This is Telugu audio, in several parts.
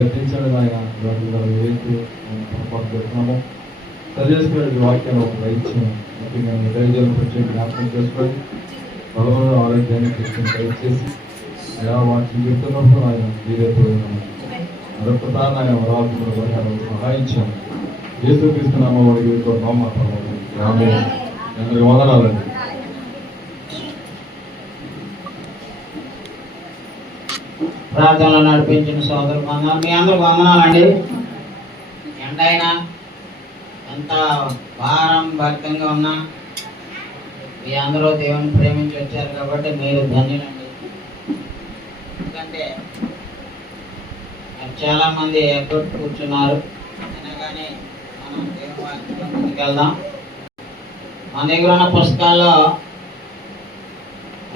గతించండి ఆయన ఏదైతే పొరపాటు పెడుతున్నామో సరిచేసుకునే వాక్యాన్ని ఒక దయచేయం. ముఖ్యంగా దైవజనుల గురించి జ్ఞాపకం చేసుకొని బలమైన ఆరోగ్యాన్ని తీసుకుని దయచేసి ఎలా వాక్యం చెప్తున్నప్పుడు ఆయన వీరేస్తున్నాము. మరొకసారి ఆయన వరాలు సహాయించాము. యేసుక్రీస్తునామములో వాడికి అందరికి వందనాలండి. ప్రార్థనలో నడిపించిన సోదరు మీ అందరికి వందనాలండి. ఎండైనా ఎంత భారం భక్తంగా ఉన్నా మీ అందరూ దేవుని ప్రేమించి వచ్చారు కాబట్టి మీరు ధన్యులండి. ఎందుకంటే చాలా మంది ఎగ్గొట్టు కూర్చున్నారు. అయినా కానీ మనం దేవుని వాక్యంలో ముందుకెళ్దాం. మన దగ్గర ఉన్న పుస్తకాల్లో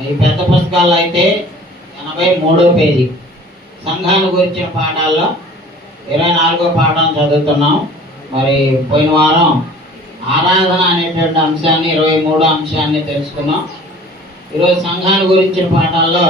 ఈ పెద్ద పుస్తకాల్లో అయితే 83వ పేజీ సంఘాన్ని గురించిన పాఠాల్లో 24వ పాఠం చదువుతున్నాం. మరి పోయిన వారం ఆరాధన అనేటువంటి అంశాన్ని 23వ అంశాన్ని తెలుసుకున్నాం. ఈరోజు సంఘాన్ని గురించిన పాఠాల్లో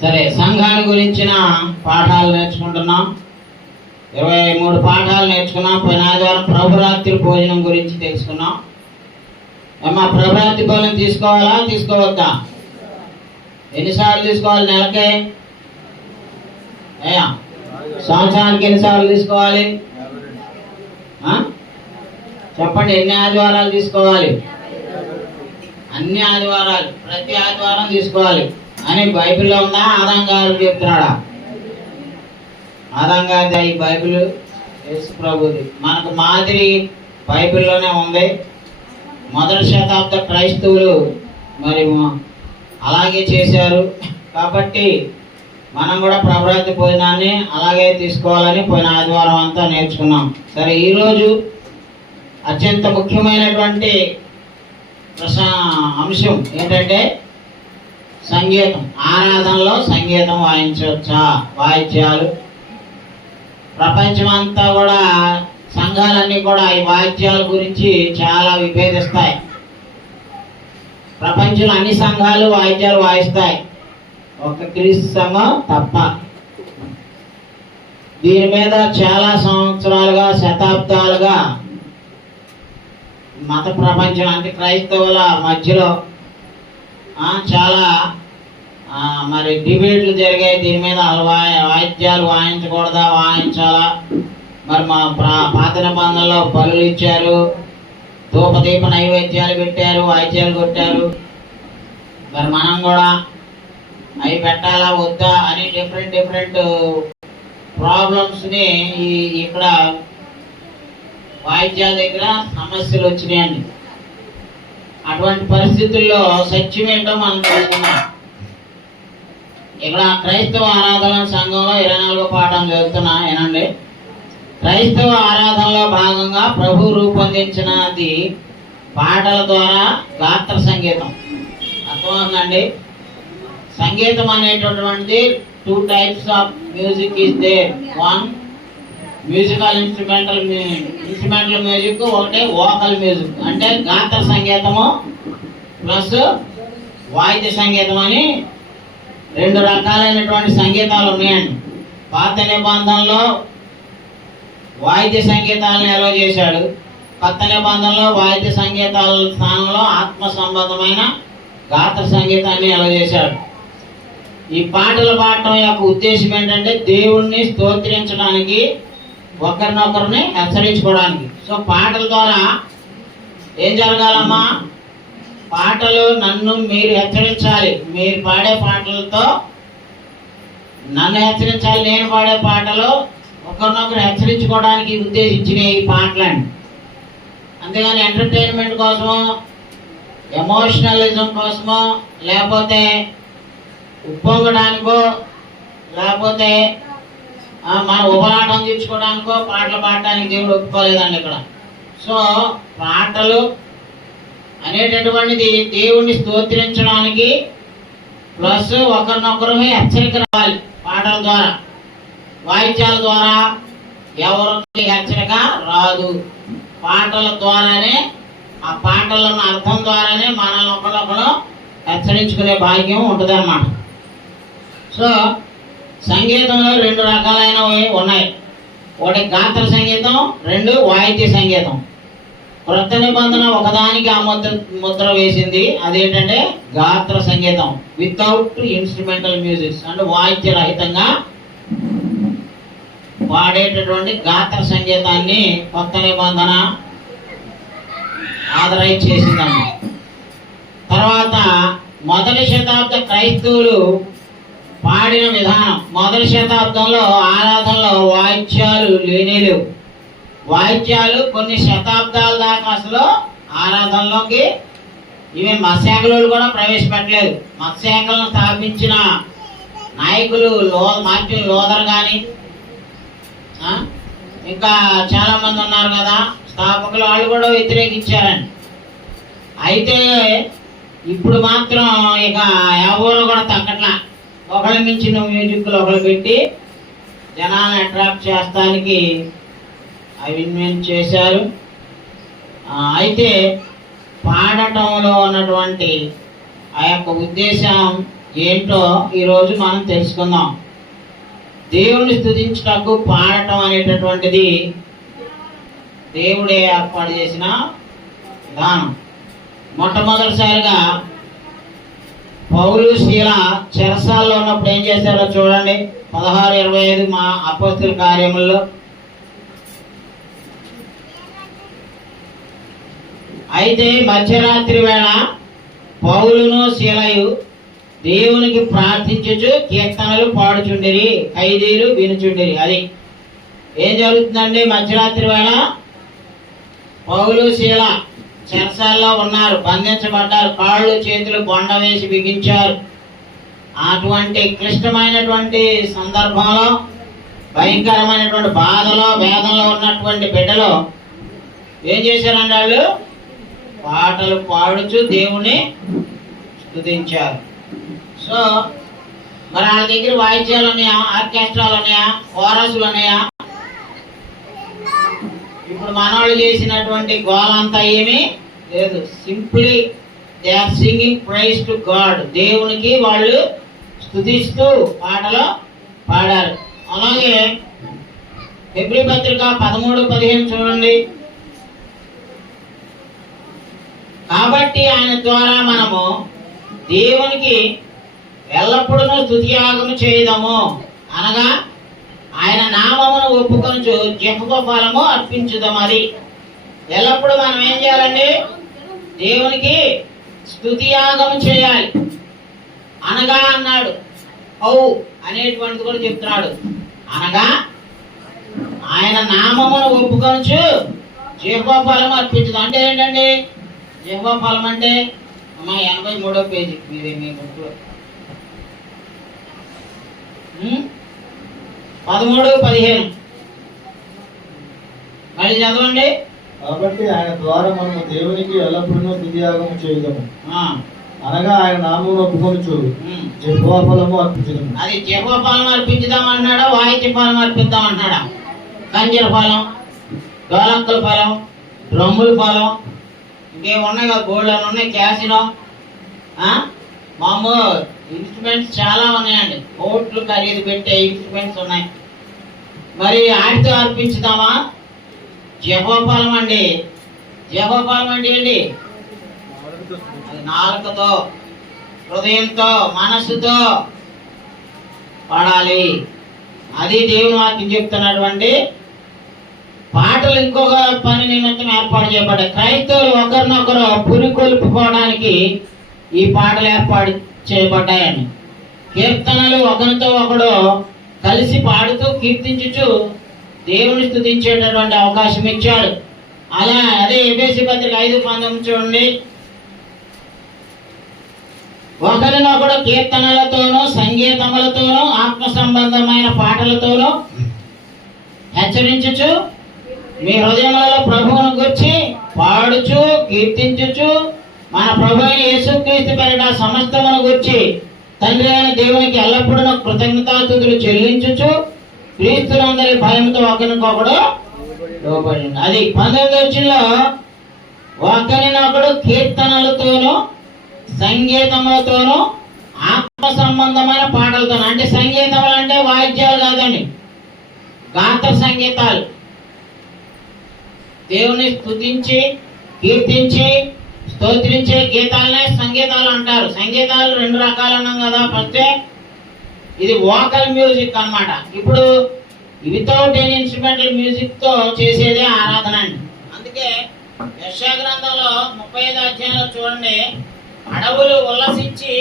సరే, సంఘాన్ని గురించిన పాఠాలు నేర్చుకుంటున్నాం. 23 పాఠాలు నేర్చుకున్నాం. పోయిన ఆదివారం ప్రభురాత్రి భోజనం గురించి తెలుసుకున్నాం. అమ్మా, ప్రభురాత్రి భోజనం తీసుకోవాలా తీసుకోవద్దా? ఎన్నిసార్లు తీసుకోవాలి? నెలకే సంవత్సరానికి ఎన్నిసార్లు తీసుకోవాలి? చెప్పండి. ఎన్ని ఆదివారాలు తీసుకోవాలి? అన్ని ఆదివారాలు, ప్రతి ఆదివారం తీసుకోవాలి అని బైబిల్లో ఉందా? ఆదాం గారు చెప్తున్నాడా? ఆదాం గారి ఈ బైబిల్ యేసు ప్రభుది మనకు మాదిరి బైబిల్లోనే ఉంది. మొదటి శతాబ్ద క్రైస్తవులు మరి అలాగే చేశారు. కాబట్టి మనం కూడా ప్రభురాత్రి భోజనాన్ని అలాగే తీసుకోవాలని పోయిన ఆదివారం అంతా నేర్చుకున్నాం. సరే, ఈరోజు అత్యంత ముఖ్యమైనటువంటి అంశం ఏంటంటే సంగీతం. ఆరాధనలో సంగీతం వాయించవచ్చా? వాయిద్యాలు ప్రపంచమంతా కూడా సంఘాలన్నీ కూడా ఈ వాయిద్యాల గురించి చాలా విభేదిస్తాయి. ప్రపంచంలో అన్ని సంఘాలు వాయిద్యాలు వాయిస్తాయి, ఒక క్రీస్తు సంఘం తప్ప. దీని మీద చాలా సంవత్సరాలుగా, శతాబ్దాలుగా మత ప్రపంచం అంటే క్రైస్తవుల మధ్యలో చాలా మరి డిబేట్లు జరిగాయి. దీని మీద వాయిద్యాలు వాయించకూడదా, వాయించాలా? మరి మా పాత నిబంధనలో బలులు ఇచ్చారు, ధూపదీప నైవేద్యాలు పెట్టారు, వాయిద్యాలు కొట్టారు. మరి మనం కూడా అవి పెట్టాలా వద్దా అని డిఫరెంట్ ప్రాబ్లమ్స్ని ఇక్కడ వాయిద్యాల దగ్గర సమస్యలు వచ్చినాయండి. అటువంటి పరిస్థితుల్లో సత్యం ఏంటో మనం తెలుసుకున్నాం. ఇక్కడ క్రైస్తవ ఆరాధన సంఘంలో 24వ పాఠం చదువుతున్నా ఏనండి. క్రైస్తవ ఆరాధనలో భాగంగా ప్రభు రూపొందించినది పాటల ద్వారా గాత్ర సంగీతం. అర్థమవుతుందండి? సంగీతం అనేటటువంటిది 2 types of music is there. 1 musical instrumental music, ఒకటి వోకల్ మ్యూజిక్. అంటే గాత్ర సంగీతము ప్లస్ వాయిద్య సంగీతం అని 2 రకాలైనటువంటి సంగీతాలు ఉన్నాయండి. పాత నిబంధనలో వాయిద్య సంగీతాలను ఎలో చేశాడు. కొత్త నిబంధనలో వాయిద్య సంగీతాల స్థానంలో ఆత్మ సంబంధమైన గాత్ర సంగీతాన్ని ఎలో చేశాడు. ఈ పాటలు పాడటం యొక్క ఉద్దేశం ఏంటంటే దేవుణ్ణి స్తోత్రించడానికి, ఒకరినొకరిని హెచ్చరించుకోవడానికి. సో పాటల ద్వారా ఏం జరగాలమ్మా? పాటలు నన్ను మీరు హెచ్చరించాలి. మీరు పాడే పాటలతో నన్ను హెచ్చరించాలి. నేను పాడే పాటలు ఒకరినొకరు హెచ్చరించుకోవడానికి ఉద్దేశించిన ఈ పాటలండి. అంతేగాని ఎంటర్టైన్మెంట్ కోసం ఎమోషనలిజం కోసమో, లేకపోతే ఉప్పొంగడానికో, లేకపోతే మన ఉపరాటం తీర్చుకోవడానికో పాటలు పాడటానికి దేవుడు ఒప్పుకోలేదండి ఇక్కడ. సో పాటలు అనేటటువంటిది దేవుణ్ణి స్తోత్రించడానికి, ప్లస్ ఒకరినొకరు హెచ్చరిక రావాలి. పాటల ద్వారా, వాయిద్యాల ద్వారా ఎవరికి హెచ్చరిక రాదు. పాటల ద్వారానే, ఆ పాటల అర్థం ద్వారానే మనల్ని ఒకరొకరు హెచ్చరించుకునే భాగ్యం ఉంటుంది అన్నమాట. సో సంగీతంలో రెండు రకాలైనవి ఉన్నాయి. ఒకటి గాత్ర సంగీతం, రెండు వాయిద్య సంగీతం. క్రొత్త నిబంధన ఒకదానికి ఆ ముద్ర వేసింది. అదేంటంటే గాత్ర సంగీతం, వితౌట్ ఇన్స్ట్రుమెంటల్ మ్యూజిక్స్, అంటే వాయిద్య రహితంగా పాడేటటువంటి గాత్ర సంగీతాన్ని కొత్త నిబంధన ఆథరైజ్ చేసిందండి. తర్వాత మొదటి శతాబ్ద క్రైస్తవులు పాడిన విధానం. మొదటి శతాబ్దంలో ఆరాధనలో వాయిద్యాలు లేనేలేవు. వాయిద్యాలు కొన్ని శతాబ్దాల దాకా అసలు ఆరాధనలోకి ఈవెన్ మత్స్యాకులు కూడా ప్రవేశపెట్టలేదు. మత్స్యాకులను స్థాపించిన నాయకులు మార్టిన్ లూథర్ కానీ ఇంకా చాలా మంది ఉన్నారు కదా స్థాపకులు, వాళ్ళు కూడా వ్యతిరేకించారండి. అయితే ఇప్పుడు మాత్రం ఇక ఎవరు కూడా తగ్గట్లా. ఒకళ్ళ మించిన మ్యూజిక్లు ఒకళ్ళు పెట్టి జనాలను అట్రాక్ట్ చేస్తానికి అవి ఇన్వెంట్ చేశారు. అయితే పాడటంలో ఉన్నటువంటి ఆ యొక్క ఉద్దేశం ఏంటో ఈరోజు మనం తెలుసుకుందాం. దేవుని స్తుతించుటకు పాడటం అనేటటువంటిది దేవుడే ఏర్పాటు చేసిన విధానం. మొట్టమొదటిసారిగా పౌలు శీల చెరసాల్లో ఉన్నప్పుడు ఏం చేశారో చూడండి. 16:25 మా అపోస్తల కార్యముల్లో. అయితే మధ్యరాత్రి వేళ పౌలును శీలయు దేవునికి ప్రార్థించుచు కీర్తనలు పాడుచుండిరి, ఖైదీలు వినుచుండిరి. అది ఏం జరుగుతుందండి? మధ్యరాత్రి వేళ పౌలు శీల చెరసాల్లో ఉన్నారు, బంధించబడ్డారు, కాళ్ళు చేతులు బొండ వేసి బిగించారు. అటువంటి క్లిష్టమైనటువంటి సందర్భంలో, భయంకరమైనటువంటి బాధలో, వేదనలో ఉన్నటువంటి బిడ్డలో ఏం చేశారండి? వాళ్ళు పాటలు పాడుచు దేవుని స్తుతించారు. సో మరి వాళ్ళ దగ్గర వాయిద్యాలు ఉన్నాయా, ఆర్కెస్ట్రాలు ఉన్నాయా, కోరసులు ఉన్నాయా? ఇప్పుడు మనవాళ్ళు చేసినటువంటి గోల అంతా ఏమీ లేదు. Simply they are singing praise to God. దేవునికి వాళ్ళు స్తుతిస్తూ పాటలు పాడారు. అలాగే హెబ్రీ పత్రిక 13:15 చూడండి. కాబట్టి ఆయన ద్వారా మనము దేవునికి ఎల్లప్పుడూ స్తుతియాగము చేయదము, అనగా ఆయన నామమును ఒప్పుకొనుచు జిహ్వ ఫలము అర్పించుదాము. అది ఎల్లప్పుడూ మనం ఏం చేయాలండి? దేవునికి స్తుతియాగము చేయాలి. అనగా అన్నాడు, ఔ అనేటువంటిది కూడా చెప్తున్నాడు. అనగా ఆయన నామమును ఒప్పుకొనుచు జిహ్వ ఫలము అర్పించుదాం. అంటే ఏంటండి జిహ్వ ఫలం? అంటే 83వ పేజీ మీదే మీ బుక్లో 13:15 మళ్ళీ చదవండి. కాబట్టి ఆయన ద్వారా మనము దేవునికి ఎల్లప్పుడూ స్తుతియాగము చేయుదము, అనగా ఆయన నామమును ఒప్పుకొనుచు జిహ్వ ఫలము అర్పించుదాము. అది జిహ్వ ఫలం అర్పించుదాం అన్నాడా, వాయిద్య ఫలం అర్పిద్దాం అన్నాడా? కంజర ఫలం, డోలక్కుల ఫలం, డ్రమ్ముల ఫలం, ఇంకేం ఉన్నాయి కదా, గోల్డ్ అని ఉన్నాయి, క్యాసినో, మామూలు ఇన్స్ట్రుమెంట్స్ చాలా ఉన్నాయండి. కోట్లు ఖరీదు పెట్టే ఇన్స్ట్రుమెంట్స్ ఉన్నాయి. మరి ఆడితో అర్పించుదామా? జపఫలం అండి. జపఫలం అంటే ఏంటి? అది నాలుకతో, హృదయంతో, మనస్సుతో పాడాలి. అది దేవుని వాక్యం చెప్తున్నటువంటి పాటలు. ఇంకొక పని నిమిత్తం ఏర్పాటు చేయబడ్డాయి. క్రైస్తవులు ఒకరినొకరు పురికొల్పుకోవడానికి ఈ పాటలు ఏర్పాటు చేయబడ్డాయని. కీర్తనలు ఒకరితో ఒకడు కలిసి పాడుతూ కీర్తించుచు దేవుని స్తుతించేటటువంటి అవకాశం ఇచ్చాడు. అలా అదే ఎఫెసీ పత్రిక 5:19 చూడండి. ఒకరినొకడు కీర్తనలతోనూ సంగీతములతోనూ ఆత్మ సంబంధమైన పాటలతోనూ హెచ్చరించుచు మీ హృదయములలో ప్రభువును గురించి పాడుచు కీర్తించుచు మన ప్రభు అయిన యేసుక్రీస్తు పేరిట సమస్తమును గురించి తండ్రి అయిన దేవునికి ఎల్లప్పుడూ కృతజ్ఞతాస్తుతులు చెల్లించుచు క్రీస్తునందరి భయంతో ఒకరినొకడు లోబడి. అది 19వ వచనంలో ఒకరినొకడు కీర్తనలతోనూ సంగీతములతోనూ ఆత్మ సంబంధమైన పాటలతో. అంటే సంగీతములు అంటే వాయిద్యాలు కాదండి, గాత్ర సంగీతాలు. దేవుని స్తుతించి కీర్తించి స్తోత్రించే గీతాలనే సంగీతాలు అంటారు. సంగీతాలు 2 రకాలు అన్నాం కదా. ఫస్ట్ ఇది వోకల్ మ్యూజిక్ అన్నమాట. ఇప్పుడు వితౌట్ ఎనీ ఇన్స్ట్రుమెంటల్ మ్యూజిక్ తో చేసేదే ఆరాధన అండి. అందుకే యెషయా గ్రంథంలో 35వ అధ్యాయంలో చూడండి, అడవులు ఉల్లసించి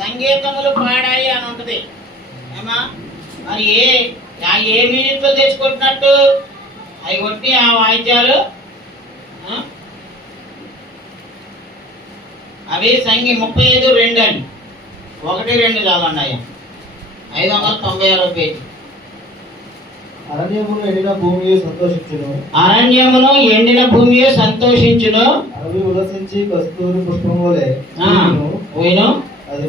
సంగీతములు పాడాయి అని ఉంటది. ఏమా మరి ఏ మీనింగ్తో తెచ్చుకుంటున్నట్టు అవి కొట్టి ఆ వాయిద్యాలు అవి 35:2 అండి. 1-2 చదవండి అయ్యా. 596 పేజీ. అరణ్యమును ఎండిన భూమియు సంతోషించును, అరణ్యమును ఎండిన భూమియు సంతోషించును, అవి ఉల్లసించి కస్తూరి పుష్పము వలె పోయిను, అది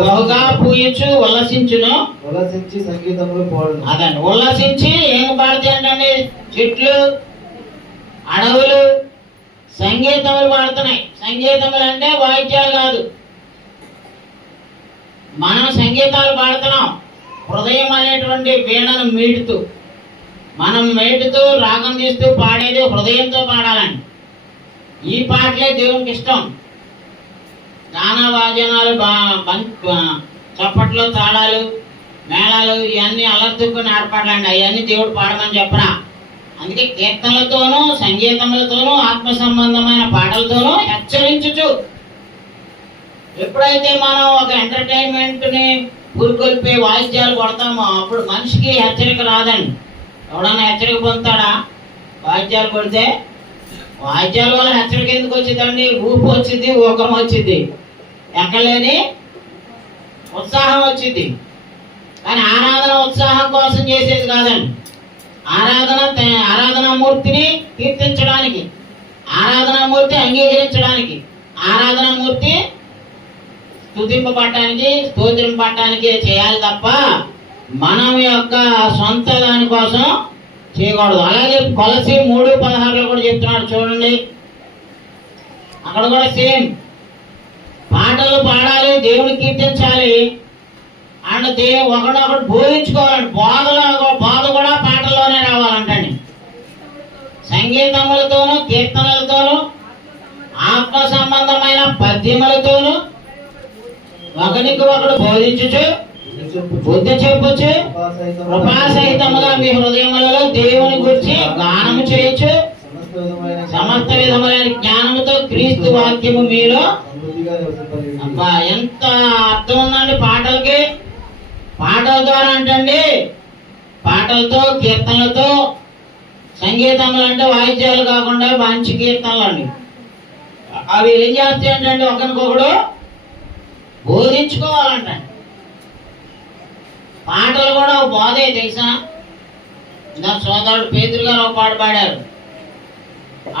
బహుగా పూయచ్చు ఉల్లసించును, ఉల్లసించి సంగీతములు పాడును. అదండి ఉల్లసించి ఏం పాడతాయి అంటే చెట్లు అడవులు సంగీతములు పాడుతున్నాయి. సంగీతములు అంటే వాయిద్యాలు కాదు. మనం సంగీతాలు పాడుతున్నాం హృదయం అనేటువంటి వీణను మీటుతూ, మనం మేటుతూ రాగం తీస్తూ పాడేది హృదయంతో పాడాలని. ఈ పాటలే దేవునికి ఇష్టం. గాన వాద్యాలు చప్పట్లు తాళాలు మేళాలు ఇవన్నీ అలర్దుకుని ఏర్పాట్లండి. అవన్నీ దేవుడు పాడమని చెప్పరా. అందుకే కీర్తనలతోనూ సంగీతములతోనూ ఆత్మ సంబంధమైన పాటలతోనూ హెచ్చరించుచు. ఎప్పుడైతే మనం ఒక ఎంటర్టైన్మెంట్ ని పురుకొల్పే వాయిద్యాలు కొడతామో అప్పుడు మనిషికి హెచ్చరిక రాదండి. ఎవడన్నా హెచ్చరిక పొందుతాడా? వాయిద్యాలు కొడితే వాయిద్యాల వల్ల హెచ్చరిక ఎందుకు వచ్చిందండి? ఊపు వచ్చింది, ఊకం వచ్చింది, ఎక్కలేని ఉత్సాహం వచ్చింది. కానీ ఆరాధన ఉత్సాహం కోసం చేసేది కాదండి. ఆరాధనామూర్తిని కీర్తించడానికి, ఆరాధనామూర్తి అంగీకరించడానికి, ఆరాధనామూర్తి స్తుతింపబడటానికి స్తోత్రింపబడటానికి చేయాలి తప్ప మనం యొక్క సొంత దాని కోసం చేయకూడదు. అలాగే కొలసి 3:16 కూడా చెప్తున్నాడు చూడండి. అక్కడ కూడా సేమ్ పాటలు పాడాలి, దేవుని కీర్తించాలి అండ్ ఒకడొకడు బోధించుకోవాలండి. బాధ కూడా పాటల్లోనే రావాలంటండి. సంగీతములతోనూ కీర్తనలతోనూ ఆత్మ సంబంధమైన పద్యములతోనూ ఒకరికి ఒకడు బోధించుచు బుద్ధి చెప్పుచు కృపాసహితముగా మీ హృదయములలో దేవుని గురించి గానము చేయొచ్చు. సమస్త విధములైన జ్ఞానముతో క్రీస్తు వాక్యము మీలో. అబ్బా ఎంత అర్థం ఉందండి పాటలకి. పాటల ద్వారా అంటండి, పాటలతో కీర్తనలతో సంగీతములు అంటే వాయిద్యాలు కాకుండా మంచి కీర్తనలు అండి. అవి ఏం చేస్తాయి అంటే ఒకరికొకడు బోధించుకోవాలంట. పాటలు కూడా బోధే తెలుసా. ఇంకా సోదరుడు పేతురు గారు ఒక పాట పాడారు.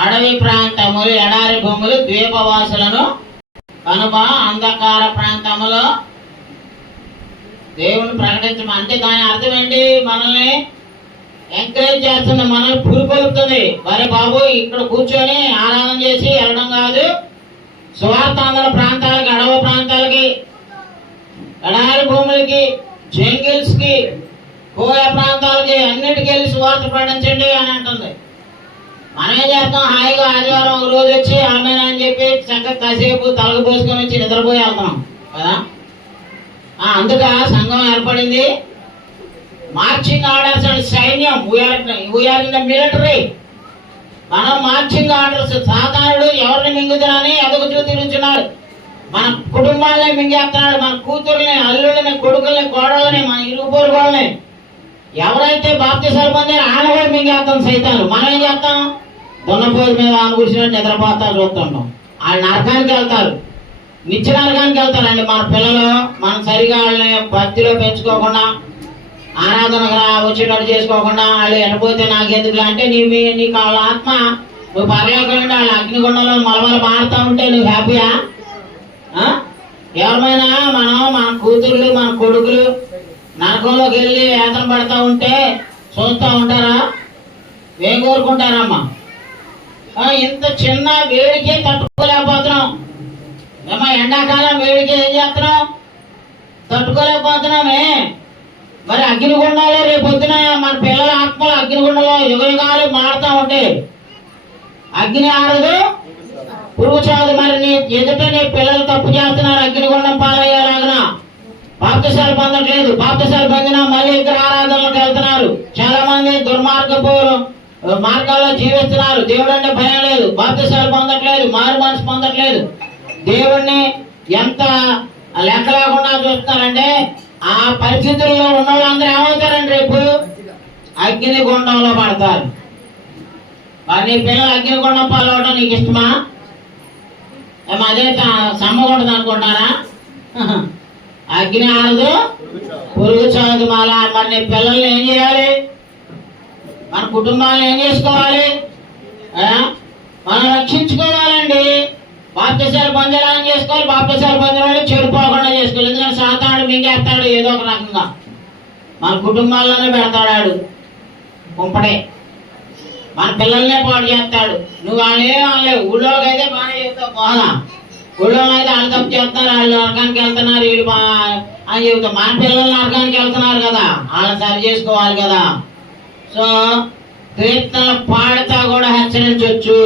అడవి ప్రాంతములు ఎడారి భూములు ద్వీపవాసులను కనుక అంధకార ప్రాంతములో దేవుని ప్రకటించమని. అంటే దాని అర్థం ఏంటి? మనల్ని ఎంకరేజ్ చేస్తుంది, మనల్ని పురుకొలుపుతుంది. మరి బాబు ఇక్కడ కూర్చొని ఆరాధన చేసి వెళ్ళడం కాదు, సువార్తాంధ్ర ప్రాంతాలకి, అడవి ప్రాంతాలకి, ఎడారి భూములకి, జంగిల్స్ కి, కోయ ప్రాంతాలకి అన్నిటికి వెళ్ళి సువార్త ప్రకటించండి అని అంటుంది. మనం ఏం చేస్తాం? హాయిగా ఆదివారం ఒక రోజు వచ్చి ఆమెను అని చెప్పి చక్కగా కాసేపు తలకు పోసుకొని వచ్చి నిద్రపోయి వెళ్తాం కదా. అందుక సంఘం ఏర్పడింది. మార్చింగ్ ఆర్డర్స్ అండ్ సైన్యం. We're in the military. మనం మార్చింగ్ ఆర్డర్స్. సాతానుడు ఎవరిని మింగుతున్నాని ఎదుగు చూతిరుచున్నాడు. మన కుటుంబాలనే మింగేస్తున్నాడు. మన కూతుర్ని, అల్లుడిని, కొడుకుల్ని, కోడళ్ళని, మన ఇరుగు పొరుగుల్ని. ఎవరైతే బాప్తిసాలు పొందారో ఆయన కూడా మింగేస్తాం సైతాలు. మనం ఏం చేస్తాం? దున్నపోతు మీద ఆనుకూర్చినట్టు నిద్రపోతారు చూస్తుంటాం. వాళ్ళు నరకానికి వెళ్తారు. నిత్య నరకానికి వెళ్తారండి మన పిల్లలు. మనం సరిగా వాళ్ళని భక్తిలో పెంచుకోకుండా, ఆరాధనగా వచ్చేటట్టు చేసుకోకుండా, వాళ్ళు ఎనపోతే నాకెందుకు అంటే నీకు వాళ్ళ ఆత్మ, నువ్వు పరలోకం నుండి వాళ్ళ అగ్నిగుండంలో మలమల మారుతా ఉంటే నువ్వు హ్యాపీయా? ఎవరిమైనా మన కూతుర్లు మన కొడుకులు నరకంలోకి వెళ్ళి వేతన పడతా ఉంటే చూస్తూ ఉంటారా? ఏం కోరుకుంటారమ్మా? ఇంత చిన్న వేడికే తట్టుకోలేకపోతున్నాం. ఏమో ఎండాకాలం వేడికి ఏం చేస్తున్నాం? తట్టుకోలేకపోతున్నామే. మరి అగ్నిగుండంలో రేపొద్దున మన పిల్లల ఆత్మలు అగ్నిగుండంలో యుగయుగాలు మారుతా ఉంటే అగ్ని ఆరదు, పురుగు చావదు. మరి నీ ఎదుట నీ పిల్లలు తప్పు చేస్తున్నారు, అగ్నిగుండం పాలయ్యేలాగన బాప్తిసాలు పొందట్లేదు. బాప్తిసాలు పొందినా మళ్ళీ ఇక్కడ ఆరాధనలకు వెళ్తున్నారు. చాలా మంది దుర్మార్గపు మార్గాల్లో జీవిస్తున్నారు. దేవుడు అంటే భయం లేదు, బాప్తిసాలు పొందట్లేదు, మారు మనసు పొందట్లేదు. దేవుణ్ణి ఎంత లెక్క లేకుండా చూస్తున్నారంటే ఆ పరిస్థితుల్లో ఉన్న వాళ్ళందరూ ఏమవుతారండి? రేపు అగ్నిగుండంలో పడతారు. మరి నీ పిల్లలు అగ్నిగుండం పాలవడం నీకు ఇష్టమా? అదే సమ్మగుంటుంది అనుకుంటారా? అగ్ని ఆరదు, పురుగు చావదు. మరి నీ పిల్లల్ని ఏం చేయాలి? మన కుటుంబాలను ఏం చేసుకోవాలి? మనం రక్షించుకోవాలండి. బాప్తిసాలు పొందేలాగా చేసుకోవాలి. బాప్తిసాలు పొందిన వాళ్ళు చెడిపోకుండా చేసుకోవాలి. ఎందుకంటే సాతానుడు మింగేస్తాడు ఏదో ఒక రకంగా, మన కుటుంబాల్లోనే పెడతాడు కుంపడే, మన పిల్లల్నే పాడు చేస్తాడు. నువ్వు వాళ్ళేం అనలేవు. ఊళ్ళోకి అయితే బాగానే చెప్తావు, పోదా ఊళ్ళో అయితే వాళ్ళు తప్పు చేస్తారు, వాళ్ళు నరకానికి వెళ్తున్నారు వీళ్ళు అని చెబుతాం. మన పిల్లలు నరకానికి వెళ్తున్నారు కదా, వాళ్ళని సరి చేసుకోవాలి కదా. సో కీర్తనలు పాడుతా కూడా హెచ్చరించవచ్చు.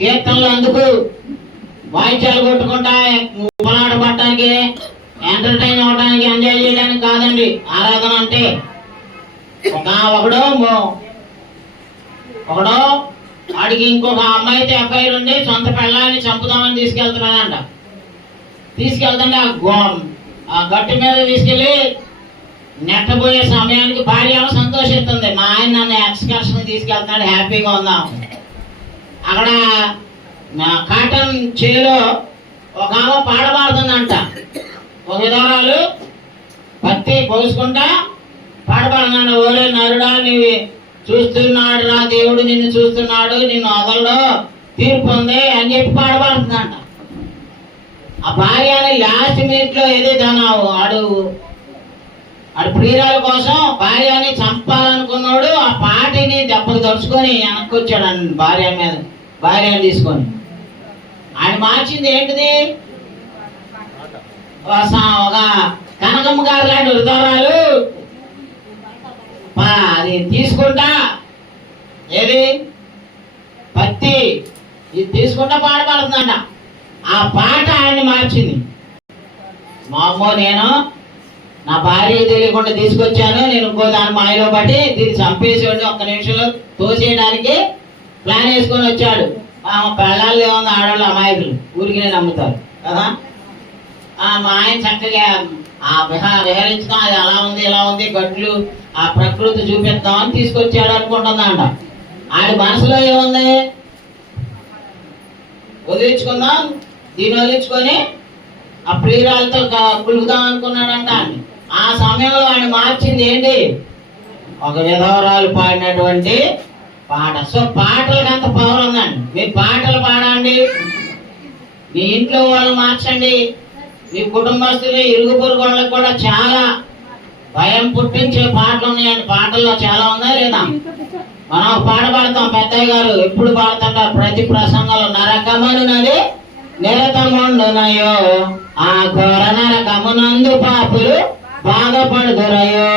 కీర్తనలు అందుకు వాయిద్యాలు కొట్టుకుంటా ఉపలాట పట్టడానికి, ఎంటర్టైన్ అవ్వడానికి, ఎంజాయ్ చేయడానికి కాదండి ఆరాధన అంటే. ఒకడో వాడికి ఇంకొక అమ్మాయితో ఎఫ్ఐఆర్ ఉండి సొంత పెళ్ళాన్ని చంపుదామని తీసుకెళ్తున్నాడంట. తీసుకెళ్తుంటే ఆ గట్టి మీద తీసుకెళ్ళి నెట్టబోయే సమయానికి భార్య సంతోషిస్తుంది. మా ఆయన నన్ను ఎక్స్కర్షన్ తీసుకెళ్తున్నాడు, హ్యాపీగా ఉందాం. అక్కడ కాటన్ చేలో ఒక ఆమె పాడబాడుతుందంట. ఒక విధవరాలు పత్తి పోసుకుంటా పాడబాడుతున్నాడు. ఓరే నరుడా, నీవి చూస్తున్నాడు రా దేవుడు, నిన్ను చూస్తున్నాడు, నిన్ను వదలడు, తీర్పు ఉంది అని చెప్పి పాడబాడుతుందంట. ఆ భార్యని లాస్ట్ మినిట్ లో ఏది ఆడు ప్రియురాల కోసం భార్యని చంపాలనుకున్నాడు. ఆ పాటిని దెబ్బకు దడుచుకొని వెనక్కి వచ్చాడు భార్యని తీసుకొని. ఆయన మార్చింది ఏంటిది? ఒక కనకమ్మ గారు లాంటి ఉదాహరణలు అది తీసుకుంటా, ఏది పత్తి ఇది తీసుకుంటా పాడబడుతుందంట. ఆ పాట ఆయన్ని మార్చింది. మా అమ్మో, నేను నా భార్య తెలియకుండా తీసుకొచ్చాను, నేను ఇంకో దాని మాయలో పట్టి దీన్ని చంపేసి ఒక్క నిమిషంలో తోసేయడానికి ప్లాన్ వేసుకొని వచ్చాడు. పెళ్ళాలు ఏముంది, ఆడవాళ్ళు అమాయకులు ఊరికి నమ్ముతారు కదా. మా ఆయన చక్కగా విహరించుదాం, అది అలా ఉంది ఇలా ఉంది, గట్లు ఆ ప్రకృతి చూపిద్దామని తీసుకొచ్చాడు అనుకుంటుందంట. ఆడి మనసులో ఏముంది? వదిలించుకుందాం, దీన్ని వదిలించుకొని ఆ ప్రియురాలతో కులుగుదాం అనుకున్నాడంట. ఆ సమయంలో ఆయన మార్చింది ఏంటి? ఒక విధవరాలు పాడినటువంటి పాట. సో పాటలకు అంత పవర్ ఉందండి. మీరు పాటలు పాడండి, మీ ఇంట్లో వాళ్ళు మార్చండి, మీ కుటుంబస్తులు ఇరుగు పొరుగు వాళ్ళకి కూడా చాలా భయం పుట్టించే పాటలు ఉన్నాయండి. పాటల్లో చాలా ఉందా లేదా? మనం పాట పాడతాం. పెద్దయ్య గారు ఎప్పుడు పాడుతుంటారు ప్రతి ప్రసంగంలో, నరకమనున్నది నిరతముండునయో, ఆ ఘోర నరకమునందు పాపులు బాధపడుదురయో,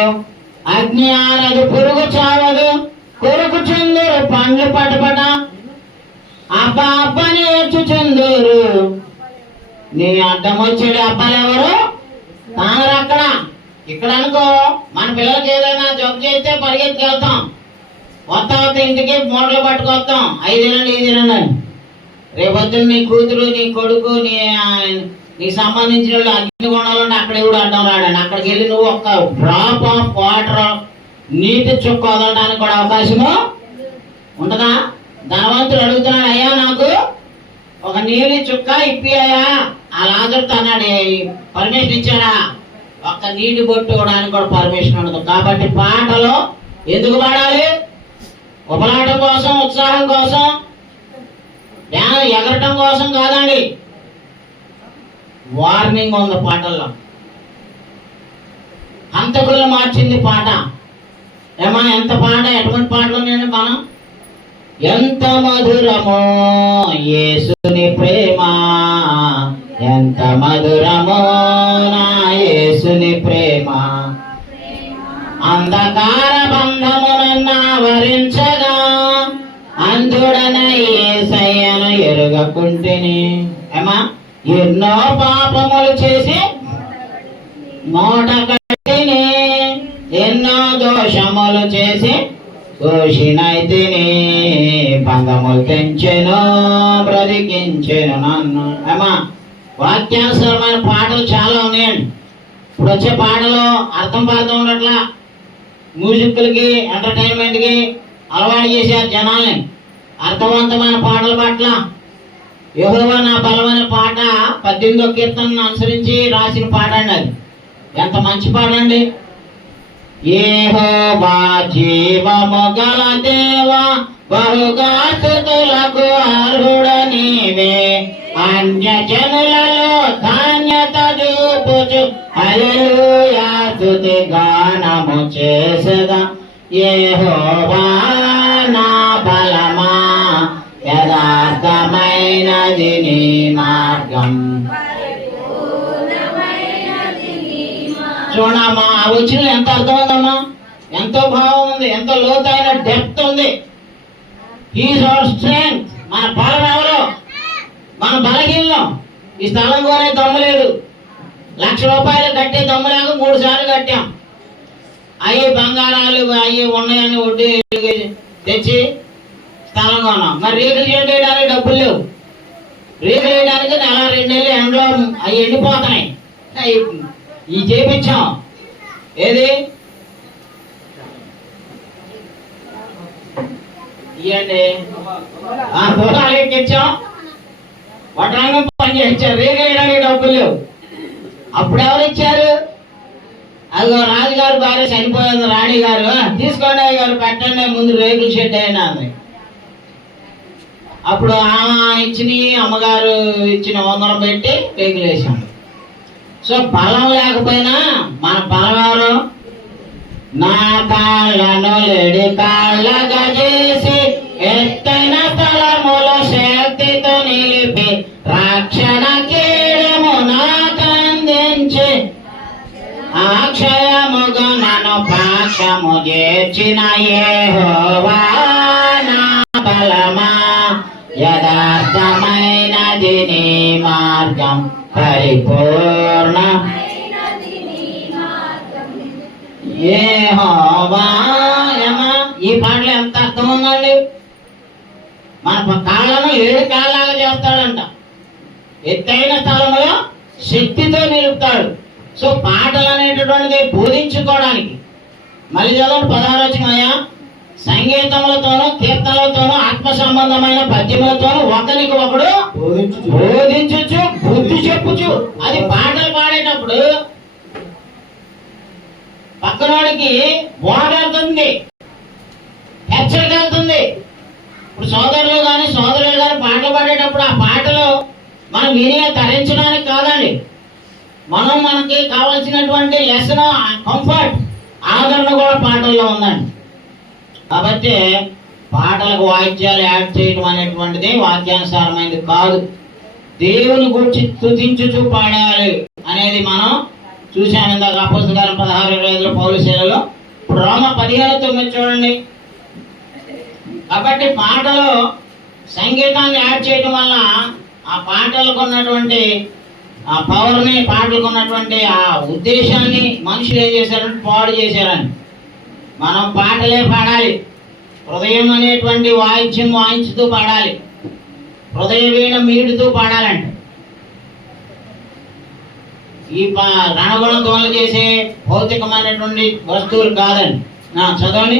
అగ్ని ఆరదు, పురుగు చావదు, కొరుకు చెందురు పండ్లు పటపట, అబ్బా అబ్బని ఏడ్చు చెందురు. నీ అడ్డం వచ్చేది అబ్బాలు ఎవరు? తాను అక్కడ. ఇక్కడ అనుకో, మన పిల్లలకి ఏదైనా జబ్బు చేస్తే పరిగెత్తుకు వెళ్తాం, వస్తా ఇంటికి మూటలు పట్టుకొస్తాం, 5 తినండి 5 తినండి అని. రేపొద్దున నీ కూతురు నీ కొడుకు నీ సంబంధించిన వాళ్ళు అగ్నిగుండాలు ఉంటే అక్కడ కూడా అడ్డం రాడండి. అక్కడికి వెళ్ళి నువ్వు ఒక్క డ్రాప్ ఆఫ్ వాటర్ నీటి చుక్క వదలడానికి కూడా అవకాశము ఉండదా? ధనవంతుడు అడుగుతున్నాడు, అయ్యా నాకు ఒక నీళ్ళు చుక్క ఇప్పియా ఆ లాజరుతో అన్నాడు. పర్మిషన్ ఇచ్చాడా? ఒక్క నీటి బొట్టు ఇవ్వడానికి కూడా పర్మిషన్ ఉండదు. కాబట్టి పాటలు ఎందుకు పాడాలి? ఉపలాటం కోసం, ఉత్సాహం కోసం, ఎగరటం కోసం కాదండి. వార్నింగ్ ఉంది పాటల్లో. హంతకులను మార్చింది పాట. ఏమా ఎంత పాట, ఎటువంటి పాటలు ఉన్నాయండి మనం? ఎంత మధురమో యేసుని ప్రేమ, ఎంత మధురమో నా యేసుని ప్రేమ, అంధకార బంధమునన్నా వరించగా అంధుడనై యేసయ్యను ఎరుగకుంటిని. ఏమా ఎన్నో పాపములు చేసి మూట కట్టిని, ఎన్నో దోషములు చేసి దోషినైతిని, బంధములు తెంచెను బ్రతికించెను నన్ను. ఏమా వాక్యానుసరమైన పాటలు చాలా ఉన్నాయండి. ఇప్పుడు వచ్చే పాటలు అర్థం పర్థం ఉండట్లా. మ్యూజిక్లకి, ఎంటర్టైన్మెంట్కి అలవాటు చేశారు జనాల్ని. అర్థవంతమైన పాటల పట్ల యెహోవా నా బలమైన పాట 18వ కీర్తనను అనుసరించి రాసిన పాట అండి. అది ఎంత మంచి పాట అండి. యెహోవా జీవము గల దేవా, బహుగా స్తుతులకు అర్హుడ నీవే, అన్యజనులలో ధాన్యత చూపుచు హల్లెలూయా స్తుతి గానము చేసెదా. యెహోవా నా బలమా, యథార్థమైనది నీ మార్గం. చూడమ్మా ఆ వచ్చిన ఎంత అర్థం ఉందమ్మా, ఎంతో భావం ఉంది, ఎంతో లోతైన డెప్త్ ఉంది. He's hour strength. మన బలం ఎవరు? మన బలహీనం. ఈ స్థలం కొనే దమ్ము లేదు. ₹1,00,000 కట్టే దమ్ము లేక 3 సార్లు కట్టాం. అవి బంగారాలు అవి ఉన్నాయని వడ్డీ తెచ్చి స్థలం కొన్నాం. మరి రేకులు చేయడానికి డబ్బులు లేవు. రేకులు వేయడానికి నెల 2 నెలలు ఎండలో అవి ఎండిపోతున్నాయి. ఈ చేపించాం. ఏది ఇవ్వండి, ఫోటోలు ఎక్కించాం, వడ్రంగం పని చేయించారు. రేకులు వేయడానికి డబ్బులు లేవు. అప్పుడు ఎవరు ఇచ్చారు? అదిగో రాజుగారు భార్య చనిపోయింది, రాణి గారు, తీసుకోండి గారు పెట్టండి ముందు రేకుల షెడ్ అయినా అంది. అప్పుడు ఇచ్చిన అమ్మగారు ఇచ్చిన 100 పెట్టి రేకులు వేసాం. సో బలం లేకపోయినా మన బలం ఎవరు? నా కాళ్ళను లేడి కాళ్ళగా చేసి ఎత్తైన స్థలములో శక్తితో నిలిపి రక్షణ కీడము నాకు అందించి అక్షయముగా నన్ను పాక్షము చేర్చిన యెహోవా నా బలమా, యథార్థమైనది నీ మార్గం పరిపూర్ణ యెహోవా. ఈ పాటలో ఎంత అర్థం ఉందండి. మన కాళ్ళను 7 కాళ్ళలాగా చేస్తాడంట. ఎత్తైన స్థలంలో శక్తితో నిలుపుతాడు. సో పాటలు అనేటటువంటిది బోధించుకోవడానికి. మళ్ళీ చదవండి 16వ వచనం. సంగీతములతోనూ కీర్తనలతోనూ ఆత్మ సంబంధమైన పద్యములతోనూ ఒకరికి ఒకడు బోధించుచు బుద్ధి చెప్పుచు. అది పాటలు పాడేటప్పుడు పక్కనోడికి బోధ వెళ్తుంది, హెచ్చరిక వెళ్తుంది. ఇప్పుడు సోదరులు కానీ సోదరులు కానీ పాటలు పాడేటప్పుడు ఆ పాటలు మనం విని తరించడానికి కాదండి. మనకి కావాల్సినటువంటి లెసన్, కంఫర్ట్, ఆదరణ కూడా పాటల్లో ఉందండి. కాబట్టి పాటలకు వాయిద్యాలు యాడ్ చేయడం అనేటువంటిది వాక్యానుసారమైనది కాదు. దేవుని గురించి స్తుతించుచు పాడాలి అనేది మనం చూసాము ఇందాక అపోస్తలుల 16:25 పౌలు శైలిలో. ఇప్పుడు రోమ 15:9 చూడండి. కాబట్టి పాటలో సంగీతాన్ని యాడ్ చేయడం వల్ల ఆ పాటలకు ఉన్నటువంటి ఆ పవర్ని, పాటలకు ఉన్నటువంటి ఆ ఉద్దేశాన్ని మనుషులు ఏం చేశారంటే పాడు చేశారని. మనం పాటలే పాడాలి. హృదయం అనేటువంటి వాయిద్యం వాయించుతూ పాడాలి. హృదయ వీణ మీడుతూ పాడాలంట. ఈ రణగుణ దోలు చేసే భౌతికమైనటువంటి వస్తువులు కాదండి. చదవండి.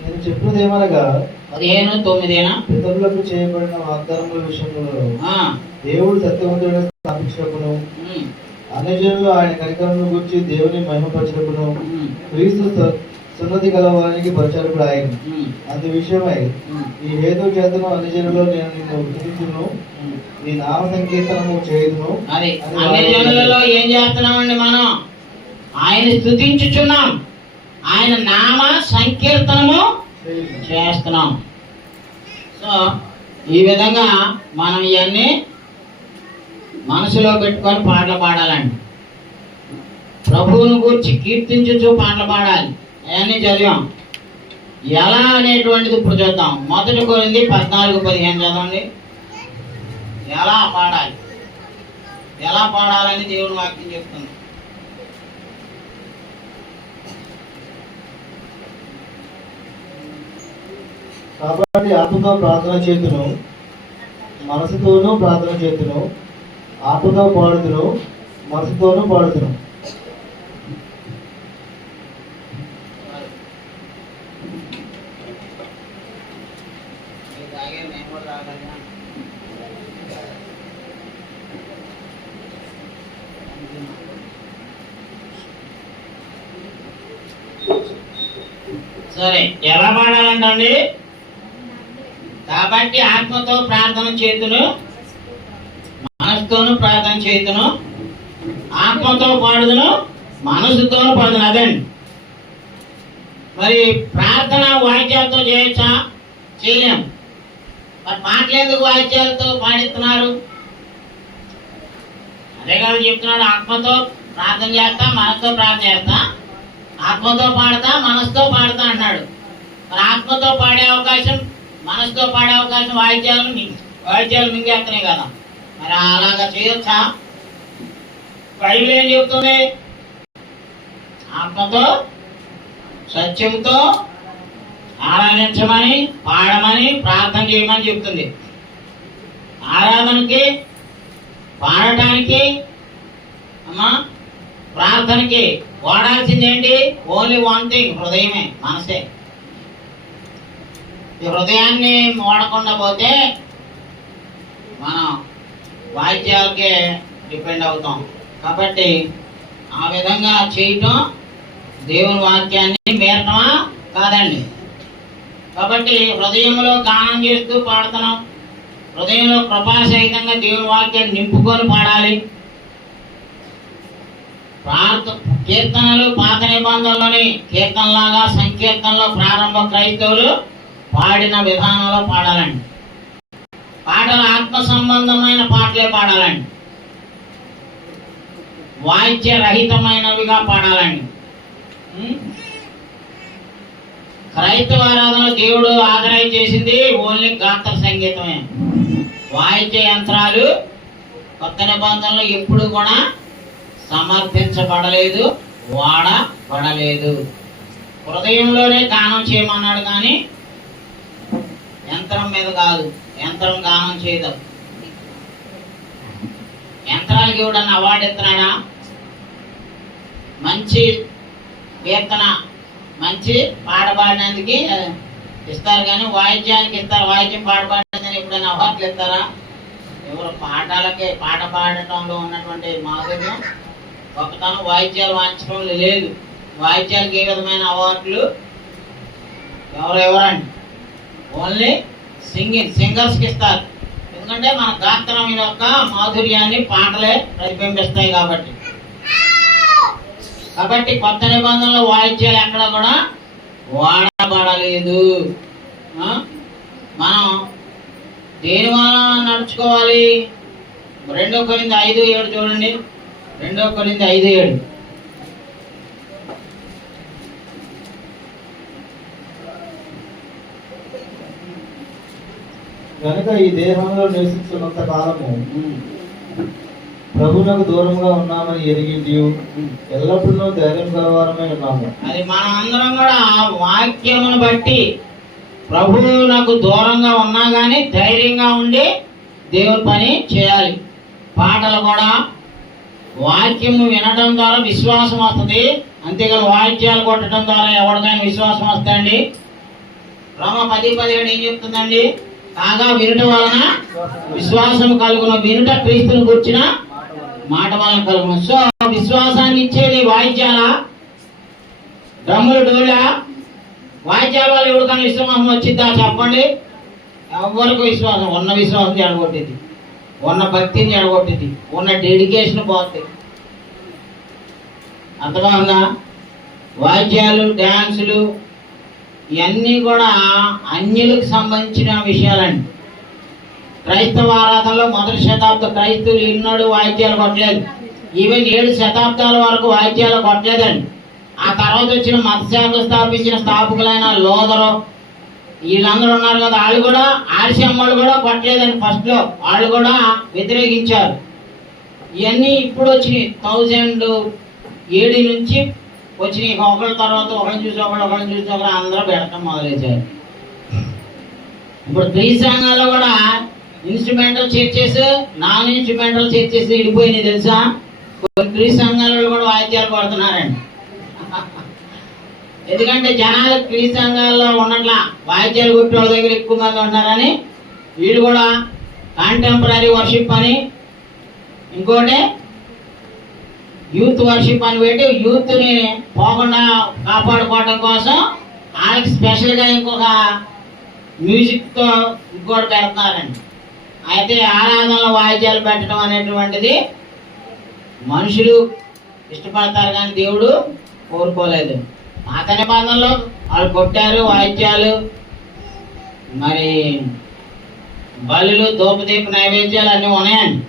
నేను చెప్పినది ఏమనగా 15:9 పితరులకు చేయబడిన వాగ్దానముల విషయంలో దేవుడు సత్యవంతుడైన స్థాపించినప్పుడు అన్యజనులు ఆయన కనికరమును గురించి దేవుని మహిమపరచినప్పుడు క్రీస్తు సున్నతి గల వారికి పరిచారకుడు ఆయన. అందు విషయమై ఈ హేతు చేతను అన్యజనులలో నేను నిన్ను స్తుతించును, నీ నామ సంకీర్తనము చేయుదును. అది అన్యజనులలో ఏం చేస్తున్నామండి? మనం ఆయన స్తుతించుచున్నాం, ఆయన నామ సంకీర్తనము చేస్తున్నాం. సో ఈ విధంగా మనం ఇవన్నీ మనసులో పెట్టుకొని పాటలు పాడాలండి. ప్రభువును గురించి కీర్తించుచు పాటలు పాడాలి. అవన్నీ చదివాం. ఎలా అనేటువంటిది ఇప్పుడు చూద్దాం. 1 కొరింథీ 14:15 చదవండి. ఎలా పాడాలి, ఎలా పాడాలని దేవుని వాక్యం చెప్తుంది. కాబట్టి ఆత్మతో ప్రార్థన చేతును, మనసుతోనూ ప్రార్థన చేతును, ఆత్మతో పాడుతును, మనసుతోనూ పాడుతును. సరే, ఎలా పాడాలంటండి? కాబట్టి ఆత్మతో ప్రార్థన చేతును, మనసుతోనూ ప్రార్థన చేతును, ఆత్మతో పాడుదును, మనసుతోనూ పాడుదును. అదండి. మరి ప్రార్థన వాయిద్యాలతో చేయొచ్చా? చేయలేము. మరి మాటలు ఎందుకు వాయిద్యాలతో పాడిస్తున్నారు? అదే కదా చెప్తున్నాడు. ఆత్మతో ప్రార్థన చేస్తా, మనసుతో ప్రార్థన చేస్తా, ఆత్మతో పాడతా, మనసుతో పాడతా అన్నాడు. మరి ఆత్మతో పాడే అవకాశం, మనసుతో పాడే అవకాశం వాయిద్యాలు మింగేస్తున్నాయి కదా. మరి అలాగా చేయొచ్చా? బైబిల్ ఏం చెప్తుంది? ఆత్మతో సత్యంతో ఆరాధించమని, పాడమని, ప్రార్థన చేయమని చెప్తుంది. ఆరాధనకి, పాడటానికి, అమ్మా ప్రార్థనకి వాడాల్సింది ఏంటి? ఓన్లీ వన్ థింగ్, హృదయమే, మనసే. ఈ హృదయాన్ని వాడకుండా పోతే మనం వాయిద్యాలకే డిపెండ్ అవుతాం. కాబట్టి ఆ విధంగా చేయటం దేవుని వాక్యాన్ని మీరటమా కాదండి. కాబట్టి హృదయంలో గానం చేస్తూ పాడుతున్నాం. హృదయంలో కృపాసహితంగా దేవుని వాక్యాన్ని నింపుకొని పాడాలి. కీర్తనలు పాత నిబంధనలోని కీర్తనలాగా సంకీర్తనలో ప్రారంభ క్రైస్తవులు పాడిన విధానంలో పాడాలండి. పాటలు ఆత్మ సంబంధమైన పాటలే పాడాలండి. వాయిద్య రహితమైనవిగా పాడాలండి. క్రైస్తవ ఆరాధన దేవుడు ఆదరణ చేసింది ఓన్లీ గాత్ర సంగీతమే. వాయిద్య యంత్రాలు కొత్త నిబంధనలు ఎప్పుడు కూడా సమర్థించబడలేదు, వాడబడలేదు. హృదయంలోనే గానం చేయమన్నాడు, కానీ యంత్రం మీద కాదు. యంత్రం గానం చేయదు. యంత్రాలకి ఎవడన్నా అవార్డు ఇస్తున్నాడా? మంచి కీర్తన, మంచి పాడబడినందుకు ఇస్తారు, కానీ వాయిద్యానికి ఇస్తారు. వాయిద్యం పాడబడినందుకు ఎప్పుడైనా అవార్డులు ఇస్తారా? ఎవరు? పాట పాడటంలో ఉన్నటువంటి మాధుర్యం, గొప్పతనం వాయిద్యాలు వాయించడంలో లేదు. వాయిద్యాలకు ఏ విధమైన అవార్డులు ఎవరండి? ఓన్లీ సింగర్స్కి ఇస్తారు. ఎందుకంటే మన గాత్రం యొక్క మాధుర్యాన్ని పాటలే ప్రతిబింబిస్తాయి కాబట్టి. కొత్త నిబంధనలో వాయిద్యాలు ఎక్కడ కూడా వాడబడలేదు. మనం దేని వల్ల నడుచుకోవాలి? 2 కొరింథీ 5:7 చూడండి. 2 కొరింథీ 5:7. కనుక ఈ దేహంలో నివసిస్తున్నంత కాలము ప్రభువునకు దూరంగా ఉన్నామని ఎరిగి ఎల్లప్పుడూ ధైర్యం గలవారమై ఉన్నాము. అది మనం అందరం కూడా వాక్యమును బట్టి ప్రభువునకు దూరంగా ఉన్నా కానీ ధైర్యంగా ఉండి దేవుని పని చేయాలి. పాటలు కూడా వాక్యము వినడం ద్వారా విశ్వాసం వస్తుంది. అంతేగాని వాయిద్యాలు కొట్టడం ద్వారా ఎవరికైనా విశ్వాసం వస్తాయండి? రోమ 10:17 ఏం చెప్తుందండి? కాగా వినుట వలన విశ్వాసం కలుగును, వినుట క్రీస్తుని గుర్చిన మాట వలన కలుగును. సో విశ్వాసాన్ని ఇచ్చేది వాయిద్యాల, డ్రమ్ములు, డోళ్ళ, వాయిద్యాల వల్ల ఎవరికైనా విశ్వాసం వచ్చిద్దా చెప్పండి? ఎవరికి విశ్వాసం? ఉన్న విశ్వాసం జడగొట్టింది, ఉన్న భక్తిని జడగొట్టింది, ఉన్న డెడికేషన్ పోతుంది. అర్థమవునా? వాయిద్యాలు, డ్యాన్సులు ఇవన్నీ కూడా అన్యులకు సంబంధించిన విషయాలండి. క్రైస్తవ ఆరాధనలో మొదటి శతాబ్ద క్రైస్తవులు ఈనాడు వాయిద్యాలు కొట్టలేదు. ఈవెన్ 7 శతాబ్దాల వరకు వాయిద్యాలు కొట్టలేదండి. ఆ తర్వాత వచ్చిన మతశాఖలు స్థాపించిన స్థాపకులైన లోదరు వీళ్ళందరూ ఉన్నారు కదా, వాళ్ళు కూడా ఆర్సీఎమ్మలు కూడా కొట్టలేదండి. ఫస్ట్లో వాళ్ళు కూడా వ్యతిరేకించారు. ఇవన్నీ ఇప్పుడు వచ్చినాయి, 1007 నుంచి వచ్చినాయి. ఒకళ్ళ తర్వాత ఒకరిని చూసి ఒకరిని చూసి ఒకరు అందరూ పెట్టడం మొదలెట్టారు. ఇప్పుడు క్రీ సంఘాల్లో కూడా instrumental churches, non instrumental churches విడిపోయినాయి తెలుసా? కొన్ని క్రీ సంఘాలలో కూడా వాయిద్యాలు కొడుతున్నారండి. ఎందుకంటే జనాలు క్రీ సంఘాల్లో ఉన్నట్ల వాయిద్యాలు కొట్టి వాళ్ళ దగ్గర ఎక్కువ మంది ఉన్నారని వీళ్ళు కూడా కాంటెంపరీ వర్షిప్ అని, ఇంకోటి యూత్ వర్షిప్ అని పెట్టి యూత్ని పోకుండా కాపాడుకోవడం కోసం వాళ్ళకి స్పెషల్గా ఇంకొక మ్యూజిక్తో ఇంకోటి పెడుతున్నారండి. అయితే ఆరాధనలో వాయిద్యాలు పెట్టడం అనేటువంటిది మనుషులు ఇష్టపడతారు కానీ దేవుడు కోరుకోలేదు. పాత నిబంధనలో వాళ్ళు కొట్టారు వాయిద్యాలు, మరి బలులు, ధూపదీప నైవేద్యాలు అన్నీ ఉన్నాయండి.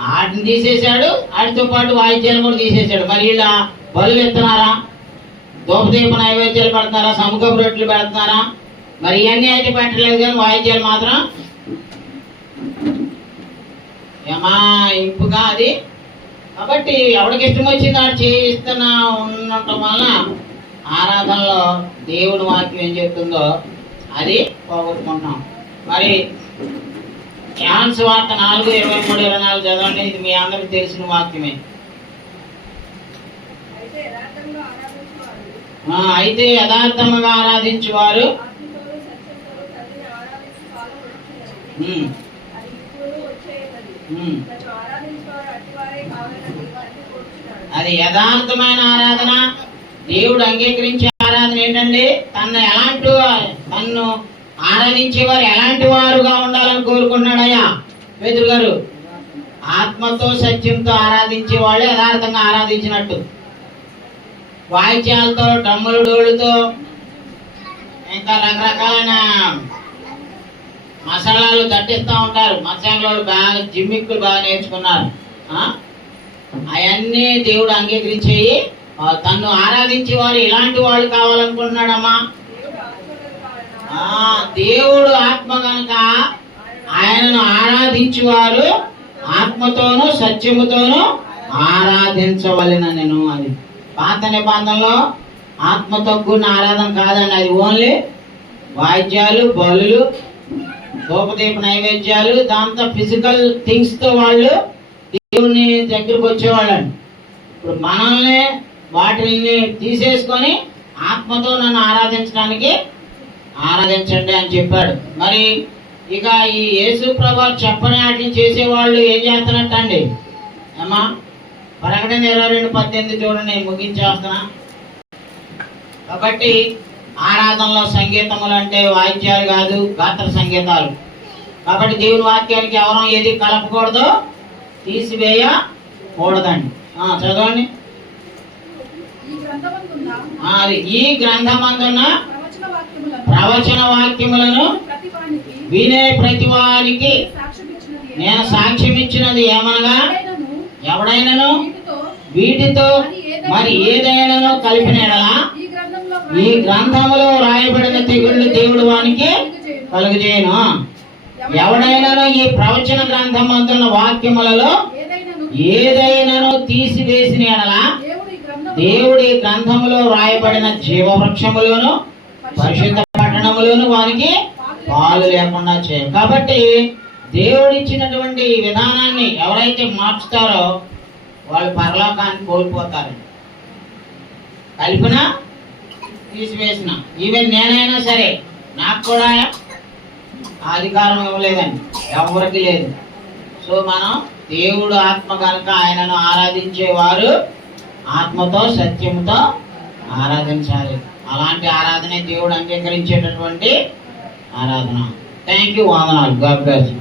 వాటిని తీసేశాడు, వాటితో పాటు వాయిద్యాలు కూడా తీసేశాడు. మరి ఇలా బలు ఎత్తున్నారా, ధూపదీప నైవేద్యాలు పెడుతున్నారా, సముఖపు రొట్టెలు పెడుతున్నారా? మరి ఇవన్నీ అయితే పెట్టలేదు కానీ వాయిద్యాలు మాత్రం ఏమా ఇంపుగా అది. కాబట్టి ఎవరికి ఇష్టం వచ్చింది వాడు చేయిస్తున్నా ఉండటం వలన ఆరాధనలో దేవుని వాక్యం ఏం చెప్తుందో అది పోగొట్టుకుంటాం. మరి యోహాను సువార్త 4:23-24 చదవండి. ఇది మీ అందరికి తెలిసిన వాక్యమే. అయితే యథార్థముగా ఆరాధించేవారు అది యథార్థమైన ఆరాధన. దేవుడు అంగీకరించే ఆరాధన ఏంటండి? తన్ను ఆరాధించేవారు ఎలాంటి వారుగా ఉండాలని కోరుకున్నాడయ్యా పేతురు గారు? ఆత్మతో సత్యంతో ఆరాధించే వాళ్ళు యథార్థంగా ఆరాధించినట్టు. వాయిద్యాలతో, డ్రమ్ములు, డోళ్ళుతో, ఇంకా రకరకాలైన మసాలాలు దట్టిస్తూ ఉంటారు. మసాలాలు బాగా జిమ్మిక్కులు బాగా నేర్చుకున్నారు. అవన్నీ దేవుడు అంగీకరించేయి. తన్ను ఆరాధించే వారు ఇలాంటి వాళ్ళు కావాలనుకుంటున్నాడమ్మా. దేవుడు ఆత్మ కనుక ఆయనను ఆరాధించేవారు ఆత్మతోనూ సత్యముతోనూ ఆరాధించవలెన నేను. అది పాత నిబంధనలో ఆత్మతో కూడిన ఆరాధన కాదండి. అది ఓన్లీ వాయిద్యాలు, బలులు, ధూపదీప నైవేద్యాలు, దాంతో ఫిజికల్ థింగ్స్ తో వాళ్ళు దేవుని దగ్గరకు వచ్చేవాళ్ళండి. ఇప్పుడు మనల్ని వాటిని తీసేసుకొని ఆత్మతో నన్ను ఆరాధించండి అని చెప్పాడు. మరి ఇక ఈ యేసు ప్రభు చెప్పని వాటిని చేసేవాళ్ళు ఏం చేస్తున్నట్టండి అమ్మా? ప్రకటన 22:18 చూడండి, నేను ముగించేస్తున్నా. కాబట్టి ఆరాధనలో సంగీతములు అంటే వాయిద్యాలు కాదు, గాత్ర సంగీతాలు. కాబట్టి దేవుని వాక్యానికి ఎవరో ఏది కలపకూడదు, తీసివేయకూడదండి. చదవండి. అది ఈ గ్రంథమందున్న ప్రవచన వాక్యములను వినే ప్రతి వారికి నేను సాక్ష్యం ఇచ్చినది ఏమనగా, ఎవడైనాను వీటితో మరి ఏదైనాను కలిపిన యెడల ఈ గ్రంథములో రాయబడిన తెగుళ్ళు దేవుడు వానికి కలుగజేయను. ఎవడైనాను ఈ ప్రవచన గ్రంథం అందున్న వాక్యములలో ఏదైనాను తీసివేసిన యెడల దేవుడి గ్రంథములో రాయబడిన జీవవృక్షములోను పరిశుద్ధ పట్టణములోను వానికి పాలు లేకుండా చేయ. కాబట్టి దేవుడిచ్చినటువంటి విధానాన్ని ఎవరైతే మార్చుతారో వాళ్ళు పరలోకాన్ని కోల్పోతారు. కలిపిన తీసివేసిన ఈవెన్ నేనైనా సరే నాకు కూడా అధికారం ఇవ్వలేదండి, ఎవరికి లేదు. సో మనం దేవుడు ఆత్మ కనుక ఆయనను ఆరాధించేవారు ఆత్మతో సత్యంతో ఆరాధించాలి. అలాంటి ఆరాధనే దేవుడు అంగీకరించేటటువంటి ఆరాధన. థ్యాంక్ యూ, వందనాలు. God bless you.